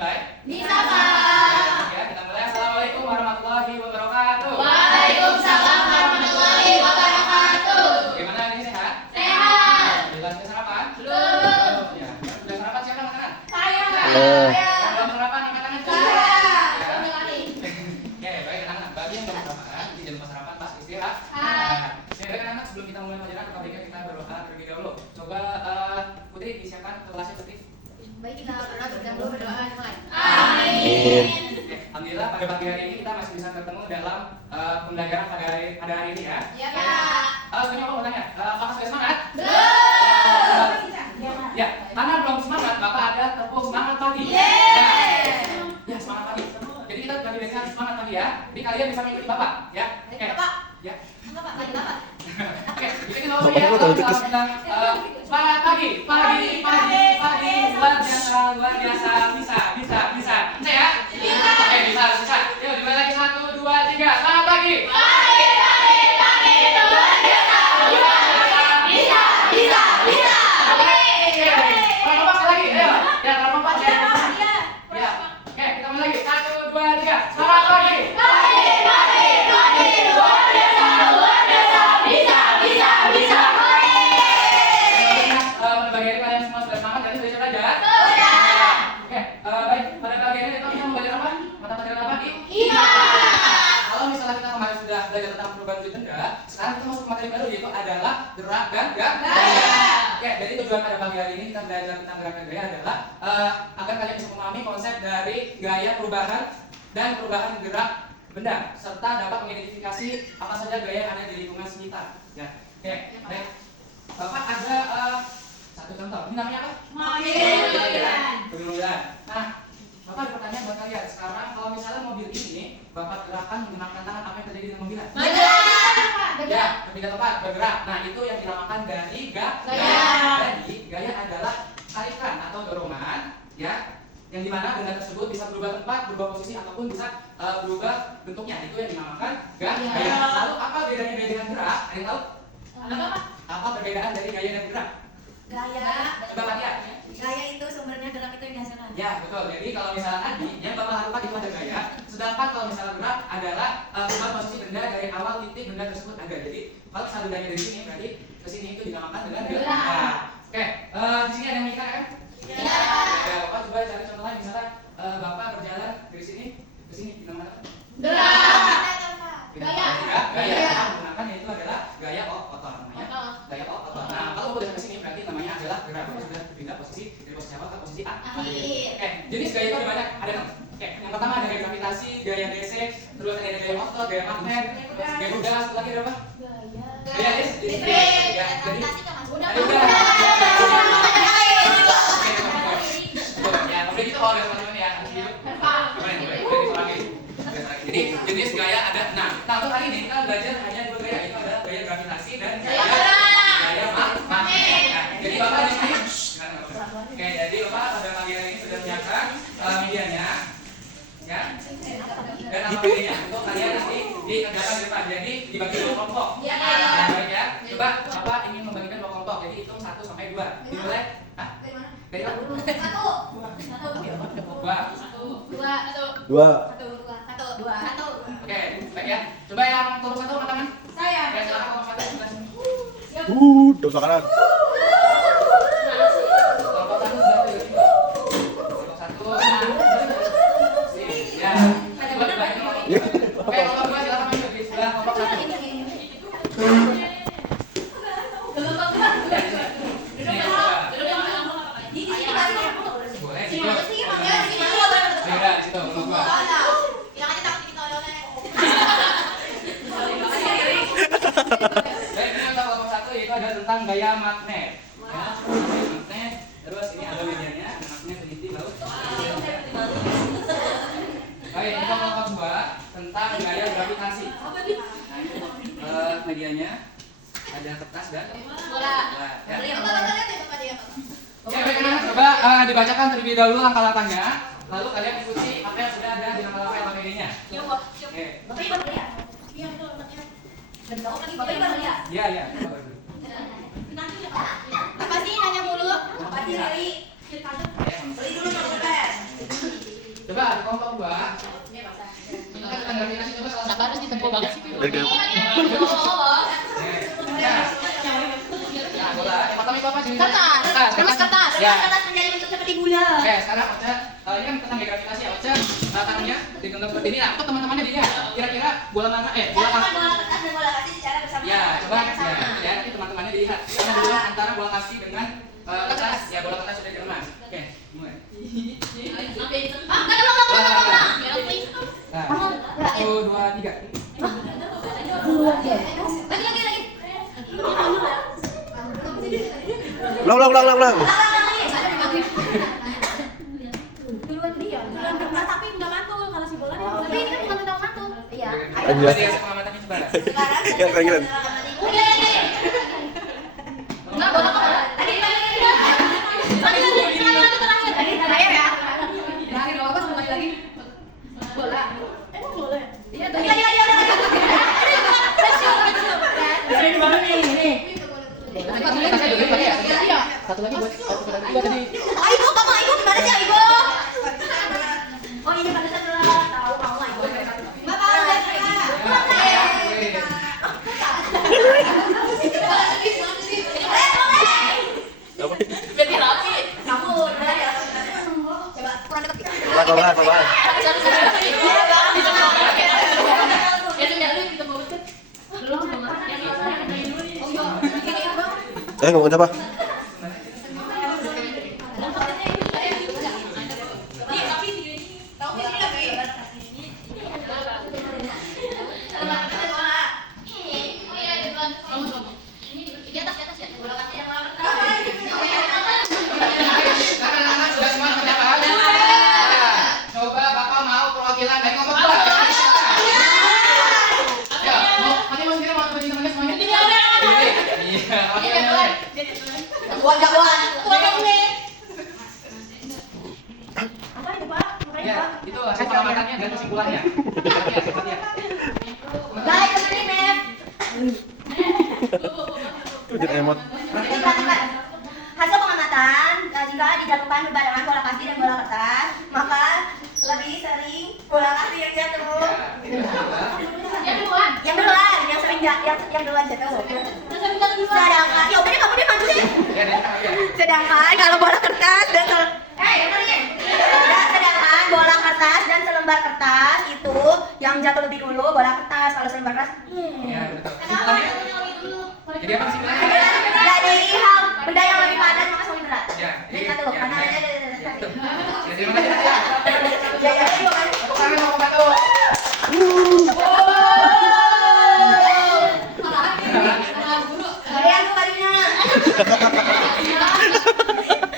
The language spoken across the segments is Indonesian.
dimulai? Bisa, Pak. Ya, kita mulai. Assalamualaikum warahmatullahi wabarakatuh. Waalaikumsalam warahmatullahi wabarakatuh. Gimana ini sehat? Sehat. Sudah sarapan? Belum. Ya. Sudah sarapan siapa angkat tangan? Saya. Yang belum sarapan angkat tangan. Saya. Ya, baik anak-anak. Bagi yang belum sarapan, jangan lupa sarapan pas istirahat. Ya, baik anak-anak, sebelum kita mulai pelajaran, kita berdoa terlebih dahulu. Coba Putri disiapkan kelasnya Putri. Baik, kita berdoa mulai. Amin. Alhamdulillah pada pagi hari ini kita masih bisa ketemu dalam pembelajaran pada hari ini ya. Ya, Pak. Punya apa mau tanya? Apakah sudah semangat? Belum. Ya, karena belum semangat, maka ada tepuk semangat pagi. Ya, semangat pagi. Jadi kita bagi bagikan semangat pagi ya. Jadi kalian bisa mengikuti Bapak, ya. Oke. Bapak. Ya. Enggak, Pak. Lagi Bapak. Oke, jadi kita mau ya. Kalau kita bilang semangat pagi, pagi, luar biasa, bisa. Bisa ya? Oke, bisa. Yuk, dimulai lagi 1, 2, 3. Semangat pagi. Lompat lagi, ayo. Ya, lompat ya. Ya. Oke, kita mulai lagi. 1, 2, 3. Semangat pagi. Pada pagi ini kalian semua sudah semangat dan sudah siap belajar? Oke, baik. Pada pagi ini kita bisa belajar apa? Mata pelajaran apa? Kalau misalnya kita kemarin sudah belajar tentang perubahan wujud benda, sekarang kita masuk ke materi baru yaitu adalah gerak dan gaya. Oke, jadi tujuan pada pagi hari ini kita belajar tentang gerak dan gaya adalah agar kalian bisa memahami konsep dari gaya perubahan dan perubahan gerak benda serta dapat mengidentifikasi apa saja gaya yang ada di lingkungan sekitar. Ya, oke, baik. Bapak ada satu contoh. Ini namanya apa? Mobil. Nah, Bapak ada pertanyaan buat kalian. Sekarang kalau misalnya mobil ini Bapak gerakan menggunakan tangan, apa yang terjadi dengan mobilnya? Ya, tidak tepat, bergerak. Nah, itu yang dinamakan dari gaya. Jadi, gaya adalah tarikan atau dorongan, ya, yang dimana benda tersebut bisa berubah tempat, berubah posisi ataupun bisa berubah bentuknya. Itu yang dinamakan gaya. Lalu apa bedanya gaya dengan gerak? Ada yang tahu? Apa perbedaan dari gaya dan gerak? Coba lihat. Gaya itu sumbernya gerak itu yang dihasilkan. Ya, betul. Jadi kalau misalnya tadi yang Bapak lakukan itu ada gaya, sedangkan kalau misalnya gerak adalah berubah posisi benda dari awal titik benda tersebut ada. Jadi kalau misalnya bendanya dari sini berarti ke sini itu dinamakan dengan gerak. Oke, di sini ada yang mikir kan? Iya. Ya, Bapak coba cari contoh lain misalnya Bapak berjalan dari sini ke sini dinamakan apa? Gaya. Menggunakan yaitu adalah gaya otot namanya. Gaya otot. Nah, kalau udah ke sini berarti namanya adalah gerak. Berarti sudah pindah posisi dari posisi awal ke posisi akhir. Oke, jenis gaya itu ada banyak. Ada enam. Oke, yang pertama ada gaya gravitasi, gaya DC, terus ada gaya otot, gaya magnet, gaya udara, satu lagi ada apa? Gaya listrik. Ya, jadi ada udara. Ya, kemudian itu kalau ada teman-teman ya. Jadi jenis gaya ada 6. Nah, untuk hari ini kita belajar hanya 2 gaya, itu adalah gaya gravitasi dan gaya magnet. Nah, jadi Bapak di sini. Oke, jadi Bapak pada pagi hari ini sudah menyiapkan medianya, ya. Dan aplikasinya untuk kalian nanti dikerjakan di depan. Jadi dibagi 2 kelompok. Nah, baik ya. Coba Bapak ingin membagikan 2 kelompok. Jadi hitung 1 sampai 2. Dimulai. Dari mana? 2. Oke, baik ya. Coba yang kelompok 1 angkat tangan. Saya. Ya, silakan kelompok 1 sebelah sini. Dosa kanan. Kelompok 1 sebelah sini. Kelompok 1. Ya. Coba dibagi. Oke, kelompok 2 silakan maju di sebelah kelompok 1. Boleh, di situ. Beda, di situ, kelompok 2. Baik, ini untuk kelompok 1 yaitu ada tentang gaya magnet. Ya, magnet. Terus ini ada medianya, magnet teliti laut. Baik, ini kelompok 2 tentang gaya gravitasi. Medianya ada kertas dan bola. Ya. Oke, baik, coba dibacakan terlebih dahulu langkah-langkahnya. Lalu kalian ikuti apa yang sudah ada di langkah-langkah ABCD-nya. Oke. Iya. Apa sih nanya mulu? Apa sih Lili? Beli dulu dong, Coba kelompok 2. Kita tentang gravitasi coba salah satu. Harus ditempuh banget sih. Dari ke- Nah, bola. Yang pertama itu apa? Kertas. Terus kertas. Ya. Kertas menjadi bentuk seperti bulan. Oke, sekarang Ocha, ini kan tentang gravitasi ya. Ocha, tangannya digenggam seperti ini. Nah, untuk teman-temannya dilihat. Kira-kira bola mana? Bola Jangan kas. bola kertas dan bola kasih secara bersamaan. Ya, coba Yang sama. ya, nanti teman-temannya dilihat. Mana dulu antara bola kasih dengan kertas. Ya, bola kertas sudah diremas. Oke, mulai. Ah, enggak, enggak. Nah, 1, 2, 3. Lagi. Ulang. Duluan dia. Tapi enggak mantul kalau si bola. Tapi ini kan bukan tentang mantul. Iya. Lanjut. Berarti ya, pengamatan ini coba. Sekarang Keren. Enggak bola kok. Lagi. Terakhir ya. Terakhir enggak apa-apa sekali lagi. Bola. Emang bola ya? Iya, lagi. Ini baru nih. Kertasnya juga dipakai ya? Iya. Satu lagi buat tadi. Aibo, kamu Aibo gimana sih Aibo? Oh ini pada saya tahu kamu Aibo. Bapak Biar rapi. kamu coba kurang dekat. Pelan. Ngomongin apa? Anak-anak sudah semua mencapai. Coba Bapak mau perwakilan dari kelompok 2. Ya, nanti mau sendiri mau teman temannya semuanya. Iya, wakilnya boleh. Apa itu Pak? Ya, itu hasil pengamatannya dan kesimpulannya. Perhatian. Guys, ini Mep. Jadi emot. Perhatikan. Hasil pengamatan, jika dilakukan berbarengan bola kasti dan bola kertas, maka lebih sering bola kasti yang jatuh. Yang duluan, yang sering yang duluan jatuh. Sedangkan, ya udah kamu deh maju deh. Ya, dan ya. Sedangkan kalau bola kertas dan sedangkan bola kertas dan selembar kertas itu yang jatuh lebih dulu bola kertas, kalau selembar kertas. Ya, betul. Kesimpulannya? Jadi apa kesimpulannya? Jadi hal benda yang lebih padat maka semakin berat. Ya, Jadi satu, karena ada. Ya, terima kasih. Ya, dua kan. Tepuk tangan mau membantu. Kalian tuh kalinya.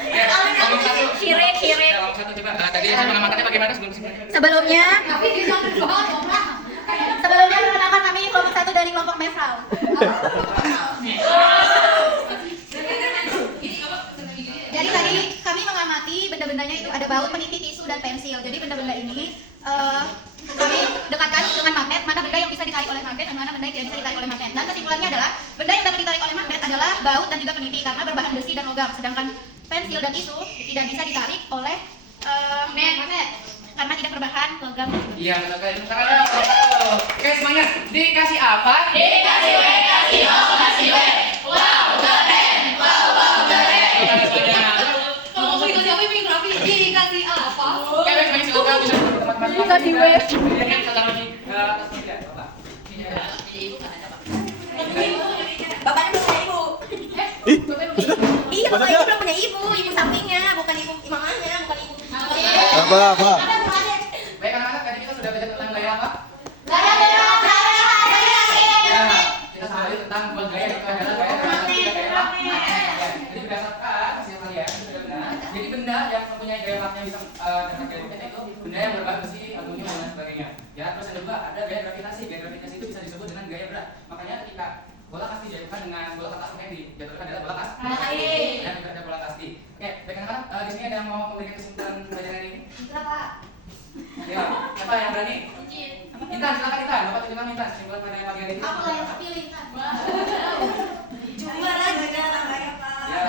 Ya, ngomong satu. Sirik. Ya, ngomong satu coba. Tadi hasil pengamatannya bagaimana sebelum kesimpulannya? Sebelumnya perkenalkan kami kelompok 1 dari kelompok Mefrau. Jadi tadi kami mengamati benda-bendanya itu ada baut, peniti, tisu, dan pensil. Jadi benda-benda ini kami dekatkan dengan magnet, mana benda yang bisa ditarik oleh magnet dan mana benda yang tidak bisa ditarik oleh magnet. Dan kesimpulannya adalah benda yang dapat ditarik oleh magnet adalah baut dan juga peniti karena berbahan besi dan logam. Sedangkan pensil dan tisu tidak bisa ditarik oleh magnet karena tidak berbahan logam. Iya, betul sekali. Tepuk tangan dong. Oke, semuanya. Dikasih apa? Dikasih W, kasih O, kasih W. Wow, keren. Wow, keren. Kalau mau dikasih apa ini grafi? Dikasih apa? Oke, baik, semuanya silakan bisa teman-teman. Dikasih W. Ini kan saudara di atas meja, Bapak. Bapaknya belum punya ibu. Ih, Iya, bapak Maksudnya? ibu belum punya ibu sampingnya, bukan ibu mamanya, bukan ibu. apa? Baik anak-anak, tadi kita sudah belajar tentang gaya apa? Gaya. Ya, kita sudah belajar tentang buat gaya itu adalah gaya gaya magnet. Ya, jadi berdasarkan hasil kalian itu sudah benar. Jadi benda yang mempunyai gaya magnet bisa dapat gaya magnet itu benda yang berbahan besi, aluminium dan sebagainya. Ya, terus ada juga ada gaya gravitasi. Gaya gravitasi itu bisa disebut dengan gaya berat. Makanya ketika bola kasti dijatuhkan dengan bola kertas yang dijatuhkan adalah bola kasti. Dan juga ada bola kasti. Oke, baik anak-anak, di sini ada yang mau memberikan kesimpulan pelajaran ini? Ya, siapa yang berani? Intan, silakan Intan. Bapak tunjukkan Intan kesimpulan pada pagi hari ini. yang kepilih kan? Cuma lagi jangan kayak Pak. Ya.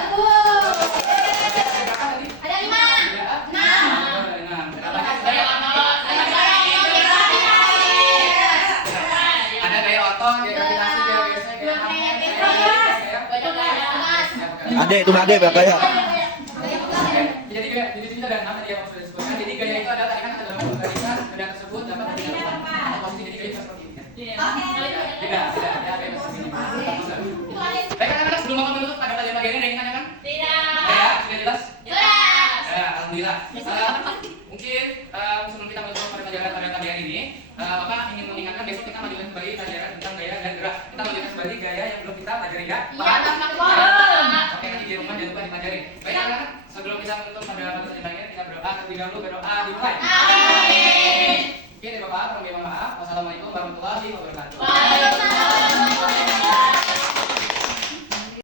Berapa tadi? Ada 5. Ya. 6. Oh, ada 6. Berapa? Dari yang lama Ade itu Ade gaya. Jadi gaya, jadi sini ada nama dia sudah disebutkan. Jadi gaya itu adalah tadi kan ada dalam pemberian gaya tersebut dapat dilakukan posisi jadi gaya seperti ini. Tidak, ada gaya seperti ini. Baik anak-anak, sebelum bapak menutup ada pelajaran bagian yang ingin tanyakan? Ya, sudah jelas? Ya, alhamdulillah. Mungkin sebelum kita menutup pada pelajaran bagian ini, bapak ingin mengingatkan besok kita lanjutkan kembali pelajaran tentang gaya dan gerak. Kita lanjutkan kembali gaya yang belum kita pelajari ya. Oke, nanti di rumah jangan lupa dipelajari. Baik anak-anak, sebelum kita menutup pada pelajaran bagian kita berdoa terlebih dahulu, berdoa dimulai. Oke, dari bapak, mohon maaf. Wassalamualaikum warahmatullahi wabarakatuh.